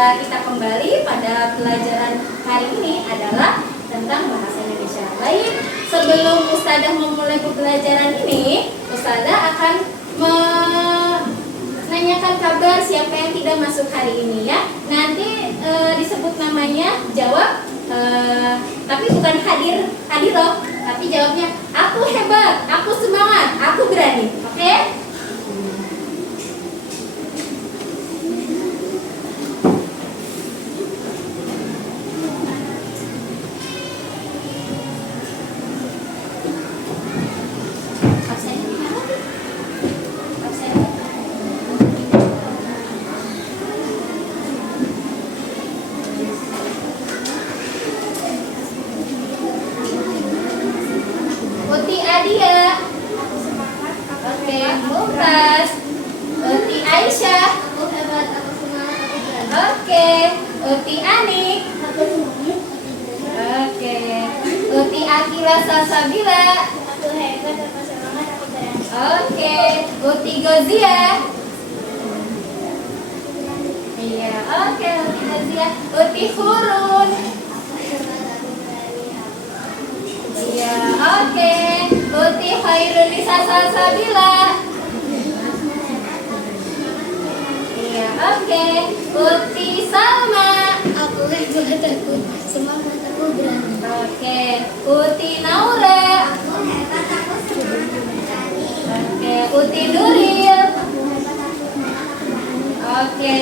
kita kembali pada pelajaran hari ini adalah tentang bahasa Indonesia. Baik, sebelum Ustadzah memulai pembelajaran ini, Ustadzah akan menanyakan kabar siapa yang tidak masuk hari ini ya. Nanti disebut namanya, jawab, tapi bukan hadir loh, tapi jawabnya aku hebat, aku semangat, aku berani. Oke? Uti Adia, oke, Mumtaz, Uti Aisyah, Aku hebat, aku semangat, aku berani. oke, Uti Anik, Aku semangat, aku berani. oke, Uti Akila Salsabila, Aku hebat, aku semangat, aku berani. oke, Uti Gozia, iya, oke, Uti Gozia, Uti Hurun, Aku hebat, aku berani. iya, oke, Uti Khairunisa Salsabila, iya, oke, Uti Salma, Aku hebat, aku semangat, aku berani. oke, Uti Naura, Aku hebat, aku semangat, aku berani. oke, Uti Nuril, Aku hebat, aku semangat, aku berani. oke,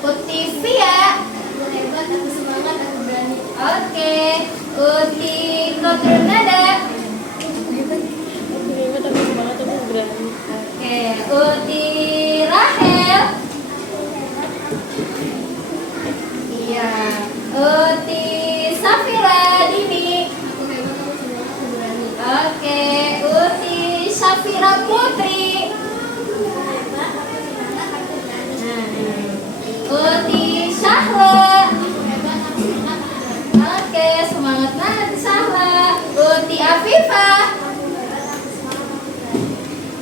Uti Via, Aku hebat, aku semangat, aku berani. oke, Uti Kotrunada, Aku hebat, aku semangat, aku berani. oke, Uti Rahel, iya, Uti Safira Dini, Aku hebat, aku semangat, aku berani. oke, Uti Safira Putri, Aku hebat, aku semangat, aku berani. Uti Syahla, Aku hebat, aku semangat, aku berani. oke, semangat banget Syahla, Uti Afifah, Aku hebat, aku semangat, aku berani.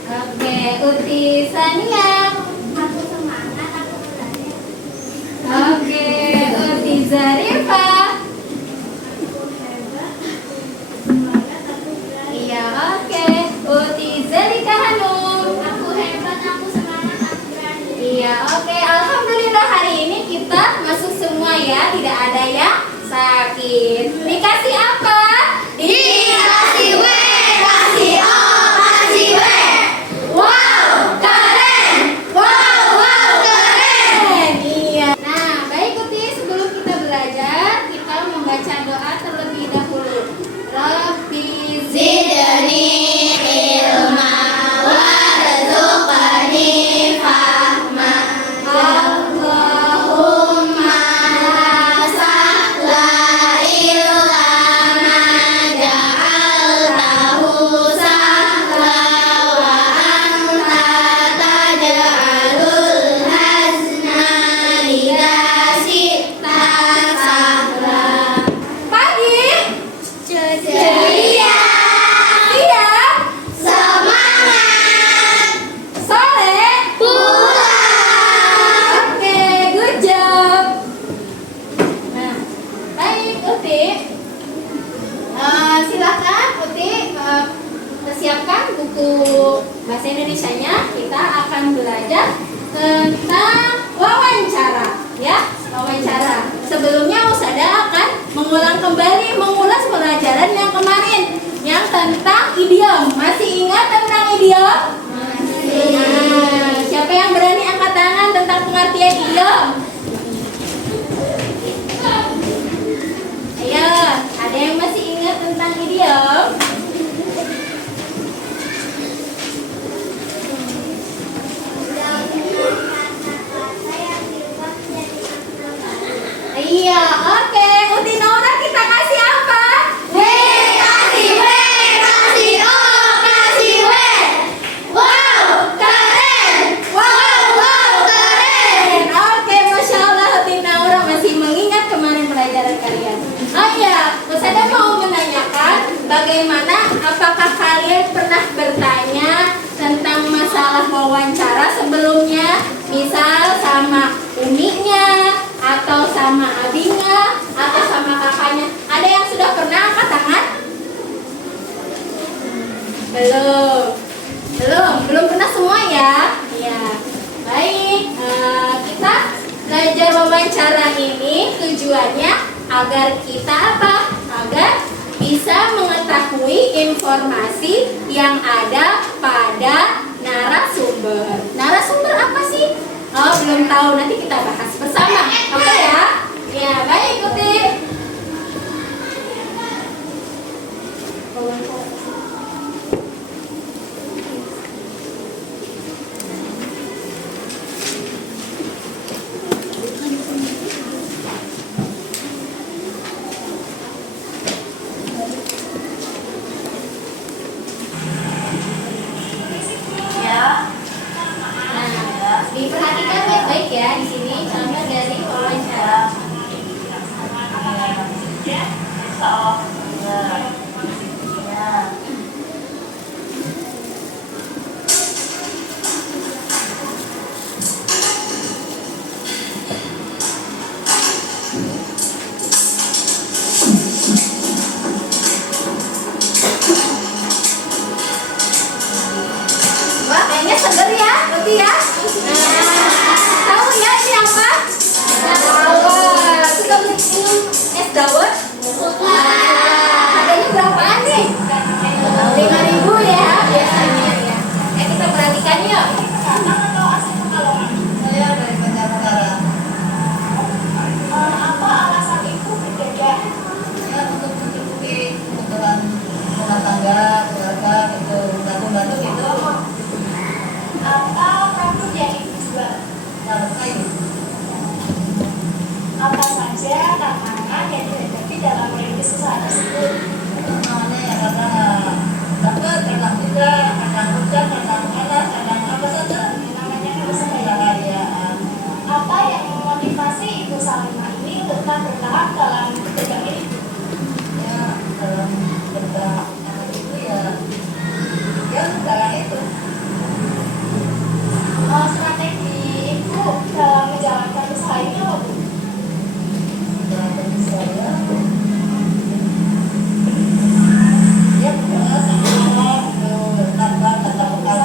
oke, Uti Sania, Aku semangat, aku berani. oke, Uti Zarifah, Aku hebat, aku semangat, aku berani. iya, oke, Uti Zelika Hanum, Aku hebat, aku semangat, aku berani. iya, oke, alhamdulillah hari ini kita masuk semua ya, tidak ada yang sakit. Dikasih apa? Dikasih W, kasih O, kasih W. Wow, keren. Wow, keren. Iya. Nah, baik Uti, sebelum kita belajar, kita membaca doa terlebih dahulu. Rabbi Zidni ilma warzuqni fahma. Allahumma la sahla illa ma ja'altahu sahla wa anta taj'alul hazna idza syi'ta sahla. pagi. Ceria, Siang. semangat, Sore. pulang. Oke, good job. Nah, baik Uti. Silakan Uti persiapkan buku bahasa Indonesianya. Kita akan belajar tentang wawancara, ya, wawancara. Sebelumnya Ustadzah akan mengulas pelajaran yang kemarin, yang tentang idiom. Masih ingat tentang idiom? Nah, siapa yang berani angkat tangan tentang pengertian idiom? Ayo, ada yang masih ingat tentang idiom? Iya, oke. Uti Naura, kita kasih apa? W, kasih W, kasih O, kasih W. Wow, keren. Wow, keren. Oke, Masya Allah, Uti Naura masih mengingat kemarin pelajaran kalian. Oh iya, Ustadzah mau menanyakan bagaimana Misal sama uminya, atau sama abinya, atau sama kakaknya. Ada yang sudah pernah angkat tangan? Belum pernah semua ya? Ya. Baik, kita belajar wawancara ini tujuannya agar kita apa? Agar bisa mengetahui informasi yang ada pada narasumber. Narasumber apa sih? Oh, belum tahu. Nanti kita bahas bersama. Oke ya? Ya, baik, Uti. Diperhatikan baik-baik ya di sini contoh dari wawancara. Wah, kayaknya seger ya, berarti ya. Tahu ya ini apa? Dawet. Sudah minum es dawet? Harganya berapaan nih? 5.000 ya biasanya ya. Kita perhatikan yuk. Saya dari Banjarnegara. Apa alasan ibu berdagang? Ya untuk mencukupi kebutuhan rumah tangga, keluarga, gitu, bantu-bantu gitu. Apa produk yang ibu jual? Dalam kayu. Apa saja tantangan yang dihadapi dalam merintis usaha tersebut? Namanya ya karena dapat, kadang tidak, kadang hujan, kadang panas, kadang apa saja. Namanya harus Saya bayar. ya. Apa yang memotivasi Ibu Salimah ini untuk bertahan dalam berdagang ini? Ya dalam berdagang itu ya sekarang itu. Strategi Ibu dalam menjalankan usaha ini apa, Bu? Dalam bagi saya ya pokoknya sama tanpa bekal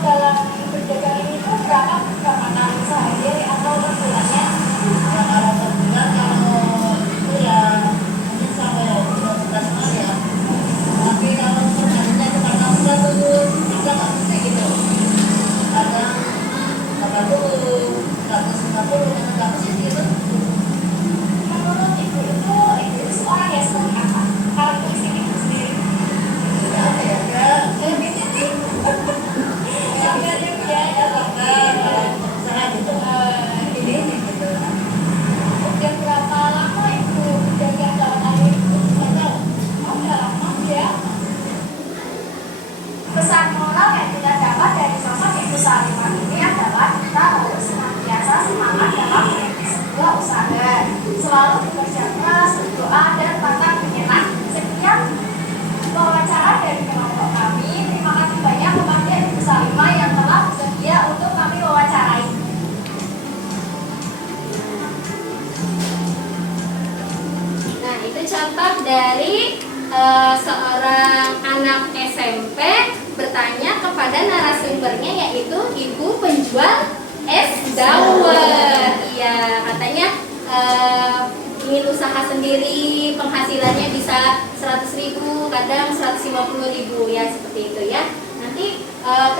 Dalam berdagang ini tuh berapa pendapatan sehari atau per bulannya? ya kalau per bulan kalau itu ya mungkin sampai 15 kali ya, tapi kalau per harinya itu karena udah tuh kita nggak mesti gitu, kadang 80, 150 yang nggak mesti gitu. Menurut Ibu itu seorang yang seperti apa? Karakteristik Ibu sendiri? Ya apa ya, kayak gini nih Sabar ya, Bu ya. ya sabar kalau usaha gitu ini gitu. Udah berapa lama Ibu berdagang dalam hal ini? Nggak tahu. Oh, udah lama ya. Pesan moral yang kita dapat dari sosok Ibu Salimah ini adalah kita harus senantiasa semangat dalam merintis sebuah usaha, selalu bekerja keras, berdoa, dan pantang menyerah. Sekian wawancara dari kelompok kami. Terima kasih banyak kepada Ibu Salimah yang telah bersedia untuk kami wawancarai. Nah, itu contoh dari seorang anak SMP bertanya kepada narasumbernya, yaitu ibu penjual es dawet. Iya, katanya ingin usaha sendiri, penghasilannya bisa 100.000, kadang 150.000 ya, seperti itu ya. Nanti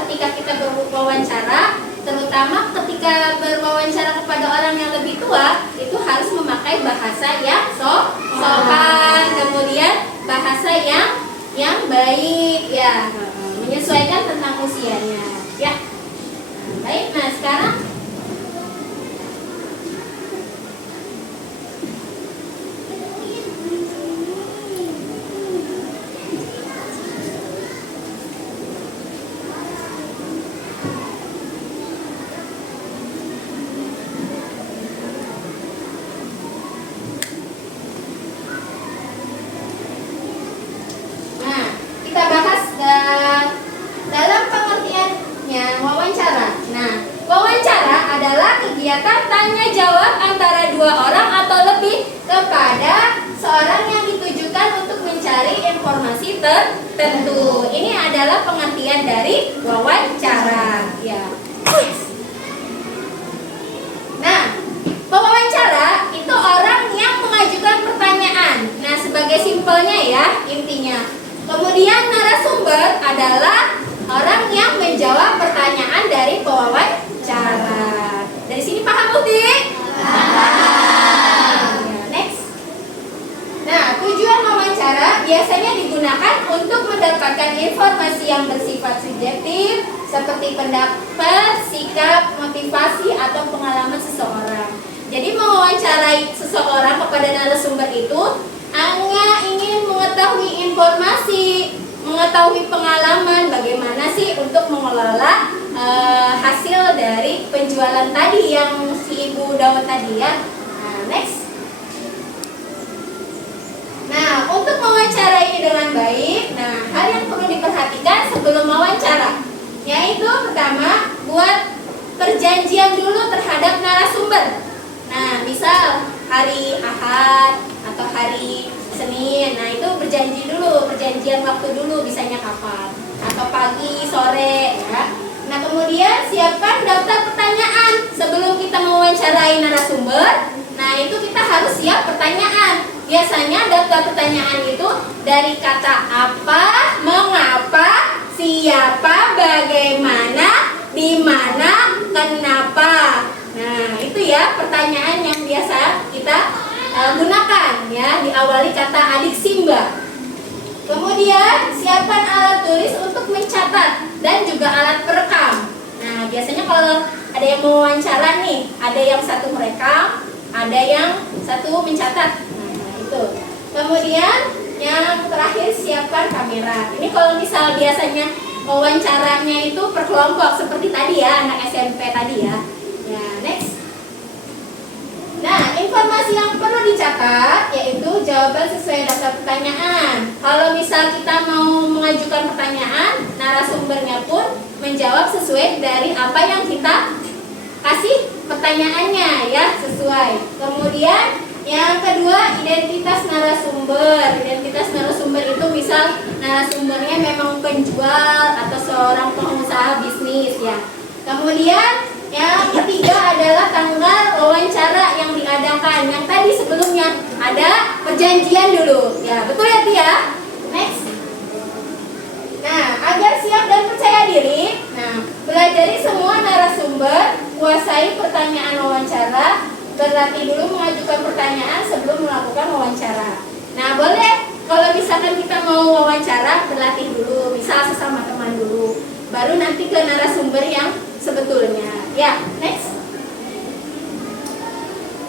ketika kita berwawancara, terutama ketika berwawancara kepada orang yang lebih tua, itu harus memakai bahasa yang sopan, kemudian bahasa yang baik ya, menyesuaikan tentang usianya ya. Baik, nah sekarang kita bahas dalam pengertiannya wawancara kegiatan tanya jawab antara dua orang atau lebih kepada seorang yang ditujukan untuk mencari informasi tertentu. Ini adalah pengertian dari wawancara. Ya. Nah, pewawancara itu orang yang mengajukan pertanyaan. Nah, sebagai simpelnya ya, intinya. Kemudian narasumber adalah orang yang menjawab pertanyaan dari pewawancara. Dari sini paham, Uti? Paham. Ya, next. Nah, tujuan wawancara biasanya digunakan untuk mendapatkan informasi yang bersifat subjektif seperti pendapat, sikap, motivasi, atau pengalaman seseorang. Jadi mewawancarai seseorang kepada narasumber itu hanya ingin mengetahui informasi, mengetahui pengalaman bagaimana sih untuk mengelola hasil dari penjualan tadi yang si Ibu Dawud tadi ya. Nah, next. Nah, untuk mewawancara ini dengan baik, nah hal yang perlu diperhatikan sebelum mewawancara, yaitu pertama, buat perjanjian dulu terhadap narasumber. Nah, misal hari Ahad atau hari Senin, nah itu berjanji dulu, perjanjian waktu dulu, bisanya kapan, atau pagi, sore, ya. Nah, kemudian siapkan daftar pertanyaan sebelum kita mewawancarai narasumber. Nah, itu kita harus siap pertanyaan. Biasanya daftar pertanyaan itu dari kata apa, mengapa, siapa, bagaimana, di mana, kenapa. Nah, itu ya pertanyaan yang biasa kita gunakan ya, diawali kata adik Simba. Kemudian siapkan alat tulis untuk mencatat dan juga alat perekam. Nah, biasanya kalau ada yang mau wawancara nih, ada yang satu merekam, ada yang satu mencatat. Nah, itu. Kemudian yang terakhir siapkan kamera. Ini kalau misal biasanya wawancaranya itu per kelompok seperti tadi ya, anak SMP tadi ya. Ya, next. Nah, informasi yang perlu dicatat yaitu jawaban sesuai daftar pertanyaan. Kalau misal kita mau mengajukan pertanyaan, narasumbernya pun menjawab sesuai dari apa yang kita kasih pertanyaannya ya, sesuai. Kemudian yang kedua, identitas narasumber. Identitas narasumber itu misal narasumbernya memang penjual atau seorang pengusaha bisnis ya. Kemudian yang ketiga adalah tanggal wawancara yang diadakan. Yang tadi sebelumnya ada perjanjian dulu. Ya, betul ya Tia? Next. Nah, agar siap dan percaya diri, nah, pelajari semua narasumber, kuasai pertanyaan wawancara, berlatih dulu mengajukan pertanyaan sebelum melakukan wawancara. Nah, boleh kalau misalkan kita mau wawancara, berlatih dulu, misal sesama teman dulu, baru nanti ke narasumber yang sebetulnya. Ya, next.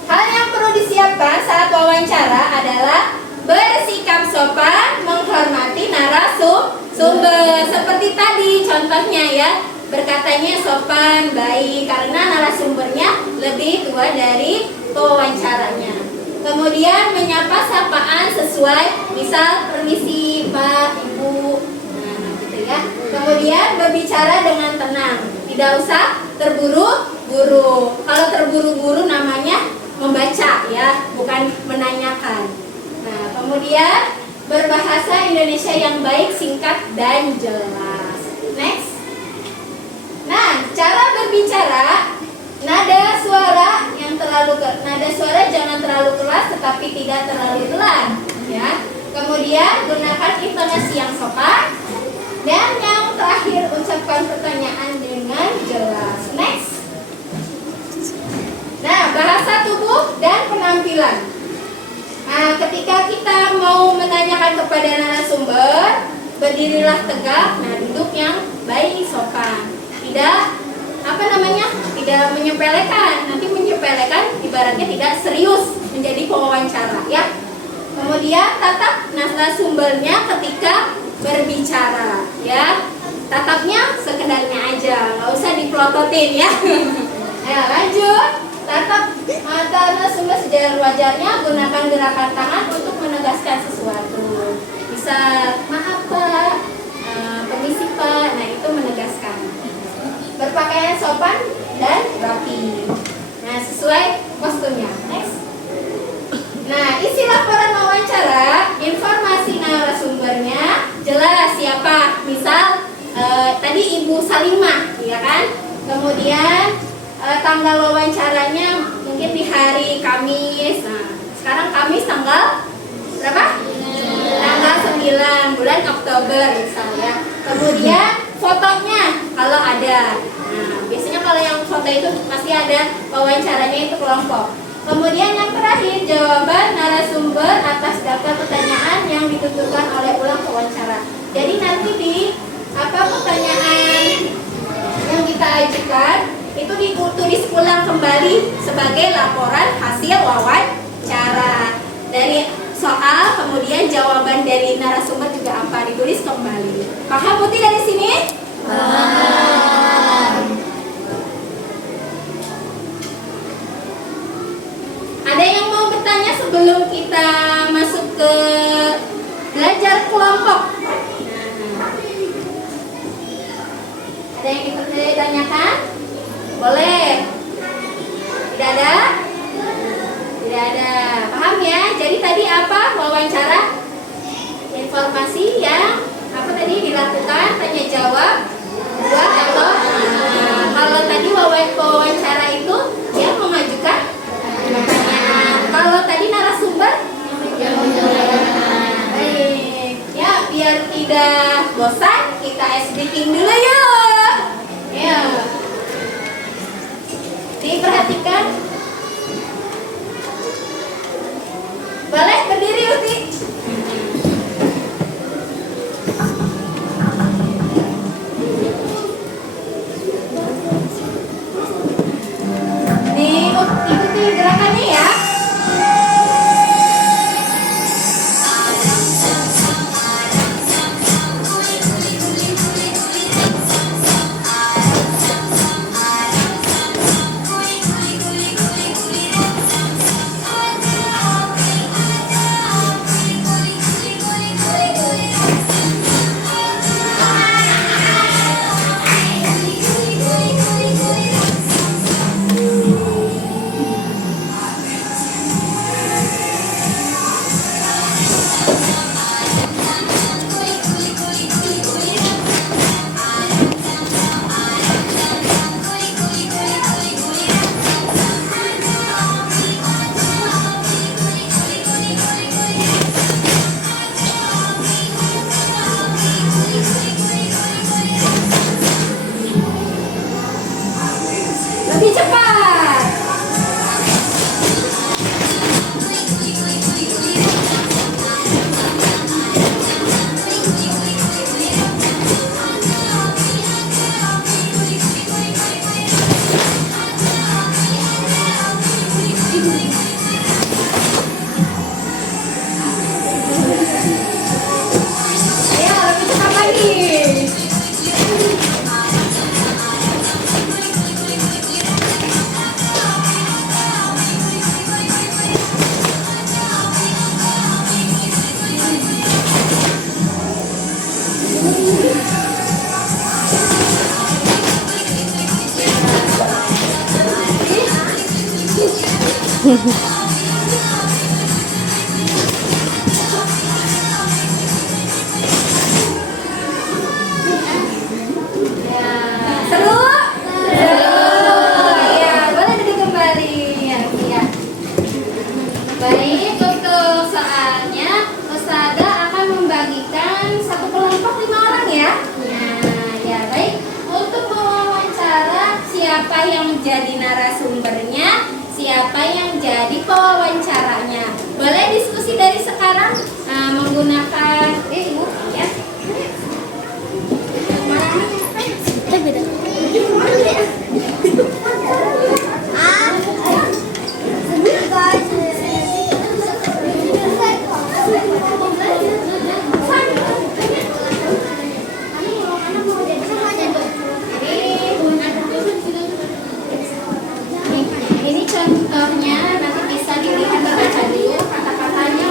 Hal yang perlu disiapkan saat wawancara adalah bersikap sopan, menghormati narasumber. Seperti tadi contohnya ya, berkatanya sopan, baik, karena narasumbernya lebih tua dari pewawancaranya. Kemudian menyapa sapaan sesuai, misal permisi Pak, Ibu, nah gitu ya. Kemudian berbicara dengan tenang, tidak usah terburu-buru. Kalau terburu-buru namanya membaca ya, bukan menanyakan. Nah, kemudian berbahasa Indonesia yang baik, singkat, dan jelas. Next. Nah, cara berbicara, nada suara jangan terlalu keras tetapi tidak terlalu pelan ya. Kemudian gunakan intonasi yang sopan, dan yang terakhir ucapkan pertanyaan dengan jelas. Next. Nah, bahasa tubuh dan penampilan. Nah, ketika kita mau menanyakan kepada narasumber, berdirilah tegak, nah duduk yang baik, sopan. Tidak tidak menyepelekan. Nanti menyepelekan ibaratnya tidak serius menjadi pewawancara ya. Kemudian tatap narasumbernya ketika berbicara ya. Tatapnya sekedarnya aja, nggak usah dipelototin ya. Ayo lanjut. Tatap mata narasumber sewajarnya, gunakan gerakan tangan untuk menegaskan sesuatu. Bisa maaf Pak, permisi Pak, nah itu menegaskan. Berpakaian sopan dan rapi. Nah, tadi Ibu Salimah, ya kan? Kemudian tanggal wawancaranya mungkin di hari Kamis. Nah, sekarang Kamis tanggal berapa? Tanggal 9 bulan Oktober misalnya. Kemudian fotonya kalau ada. Nah, biasanya kalau yang foto itu pasti ada wawancaranya itu kelompok. Kemudian yang terakhir, jawaban narasumber atas daftar pertanyaan yang dituturkan oleh ulang wawancara. Jadi nanti di pertanyaan yang kita ajukan itu ditulis ulang kembali sebagai laporan hasil wawancara. Dari soal, kemudian jawaban dari narasumber juga apa ditulis kembali. Paham Putih dari sini? Paham. Ada yang mau bertanya sebelum kita masuk ke belajar kelompok? Ada yang ikut ditanyakan? Boleh? Tidak ada? Tidak ada. Paham ya? Jadi tadi apa wawancara? Informasi yang tadi dilakukan, tanya jawab, dua atau kalau tadi wawancara itu dia mengajukan pertanyaan. Kalau tadi narasumber yang menjelaskan. Baik. Ya, biar tidak bosan, kita SBking dulu yuk. Ya. Diperhatikan. Boleh berdiri Uti. Ikuti gerakannya ya. Lebih cepat. Ayo, lebih cepat lagi. Seru? Ya, boleh duduk kembali. Ya. Baik, untuk soalnya Ustazah akan membagikan satu kelompok 5 orang ya. Nah, ya baik. Untuk mewawancara siapa yang jadi narasumbernya, siapa yang jadi pewawancaranya. Boleh diskusi dari sekarang menggunakan Ibu ya. Ini contohnya, nanti bisa dilihat baca dulu kata-katanya.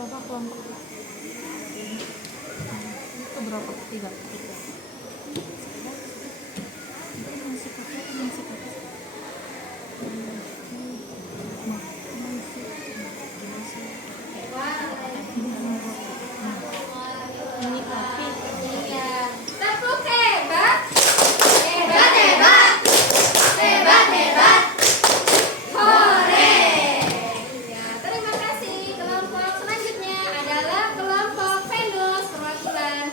berapa kelompok? Itu berapa? 3. Iya. Tepuk hebat. Hebat, hebat. Hebat, hebat. Hore. Iya, terima kasih. Kelompok selanjutnya adalah kelompok Venus perwakilan.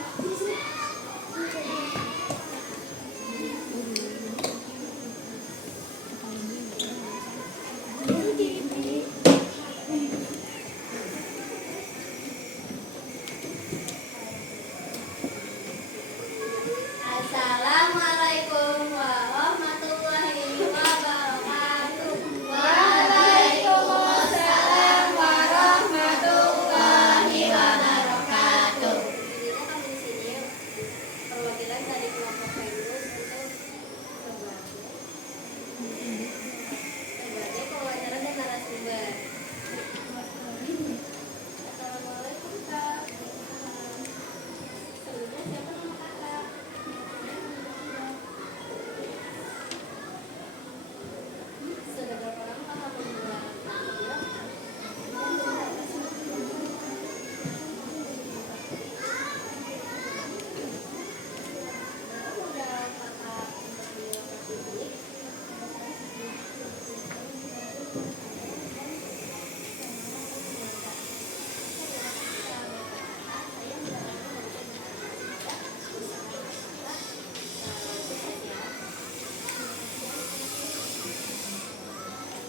Assalamualaikum warahmatullahi wabarakatuh. Waalaikumsalam warahmatullahi wabarakatuh. Jadinya kami di sini perwakilan dari kelompok Venus untuk sebagai pewawancara dan narasumber. Assalamualaikum Kak. Sebelumnya siapa nama kakak? Sudah berapa lama kakak membuat video? Udah kakak interview ke publik?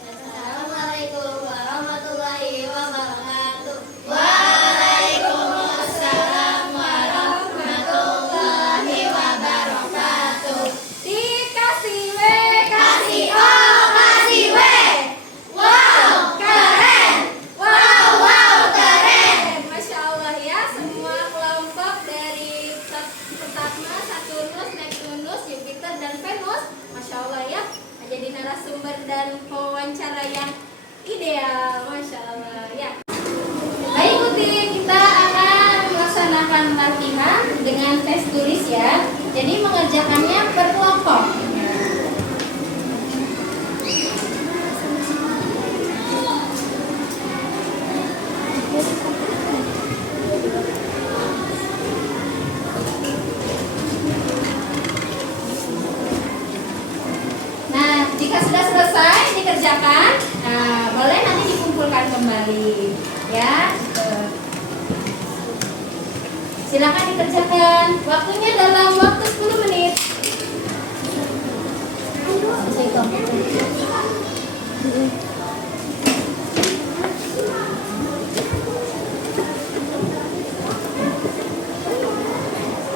Assalamualaikum warahmatullahi wabarakatuh. Waalaikumsalam warahmatullahi wabarakatuh. Dikasih W, kasih O, kasih W. Wow, keren. Wow, wow, keren. Masya Allah ya, semua kelompok dari Pertama, Saturnus, Neptunus, Jupiter, dan Venus, Masya Allah ya, jadi narasumber dan pewawancara yang ideal, Masya Allah ya. Baik Putih, kita akan melaksanakan latihan dengan tes tulis ya. Jadi mengerjakannya per kelompok. Nah, jika sudah selesai dikerjakan, nah, boleh nanti dikumpulkan kembali, ya. Silakan dikerjakan. Waktunya dalam waktu 10 menit.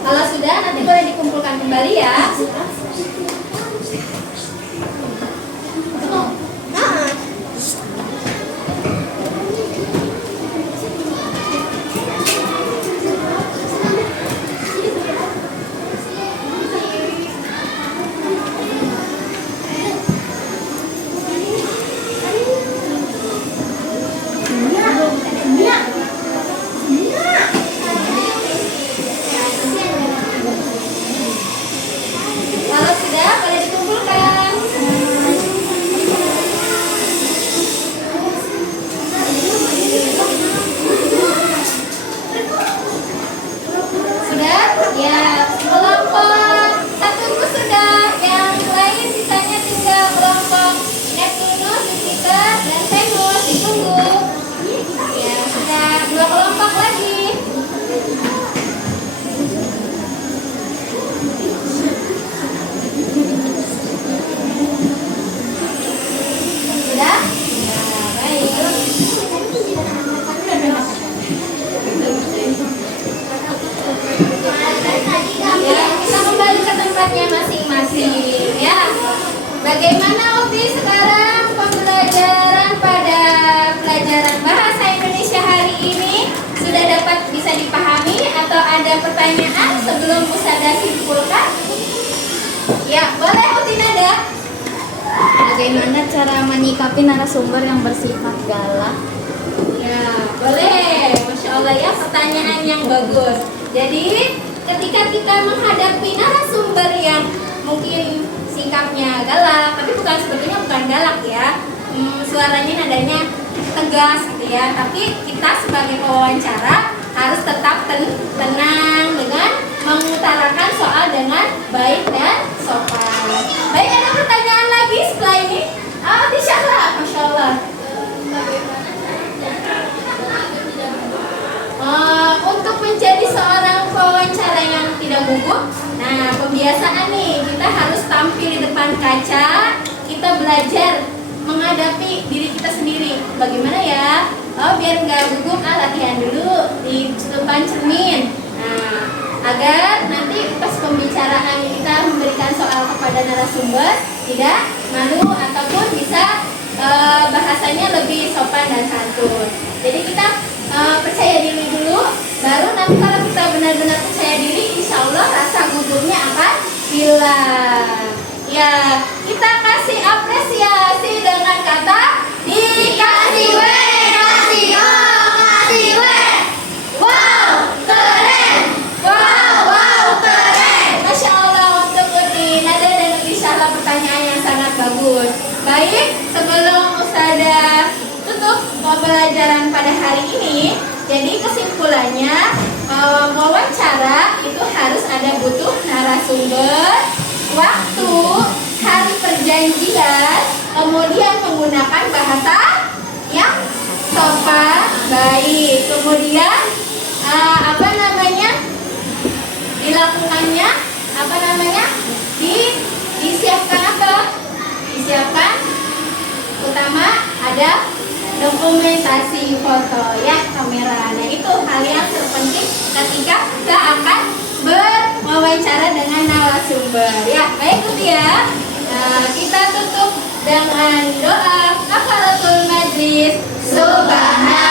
Kalau sudah, nanti boleh dikumpulkan kembali ya. Kalau sudah, boleh dikumpulkan. Sudah? Ya, kelompok Saturnus sudah. Yang lain sisanya tinggal kelompok Neptunus, Jupiter, dan Venus. Ditunggu. Ya, sudah 2 kelompok lagi. Sudah? Ya, baik. Ya, kita kembali ke tempatnya masing-masing ya. Bagaimana Uti sekarang pembelajaran pada pelajaran bahasa Indonesia hari ini? Sudah dapat bisa dipahami atau ada pertanyaan sebelum Ustazah simpulkan? Ya, boleh Uti Nada. Bagaimana cara menyikapi narasumber yang bersifat galak? Ya, boleh. pertanyaan yang bagus. Jadi ketika kita menghadapi narasumber yang mungkin sikapnya galak, tapi sebetulnya bukan galak ya, suaranya nadanya tegas gitu ya, tapi kita sebagai pewawancara harus tetap tenang dengan mengutarakan soal dengan baik dan sopan. Baik, ada pertanyaan lagi setelah ini? Insyaallah, masya Allah. Untuk menjadi seorang pewawancara yang tidak gugup, nah pembiasaan nih, kita harus tampil di depan kaca, kita belajar menghadapi diri kita sendiri. Bagaimana ya? Biar nggak gugup, latihan dulu di depan cermin. Nah, agar nanti pas pembicaraan kita memberikan soal kepada narasumber tidak malu ataupun bisa bahasanya lebih sopan dan santun. Jadi kita percaya diri dulu, baru nanti kalau kita benar-benar percaya diri, insya Allah rasa gugupnya akan hilang. Ya, kita kasih apresiasi dengan kata dikasih kasih kasih wow, keren, wow, keren. Masya Allah, untuk Udin ada dan insya Allah pertanyaan yang sangat bagus. Baik, sebelum Ustazah tutup pembelajaran pada hari ini, jadi kesimpulannya wawancara itu harus ada butuh narasumber, waktu, hari perjanjian, kemudian menggunakan bahasa yang sopan, baik, kemudian dilakukannya disiapkan apa? Disiapkan utama ada dokumentasi foto ya, kamera. Nah itu hal yang terpenting ketika kita akan berwawancara dengan narasumber ya. Baik itu ya. Kita tutup dengan doa kafaratul majlis. Subhanallah.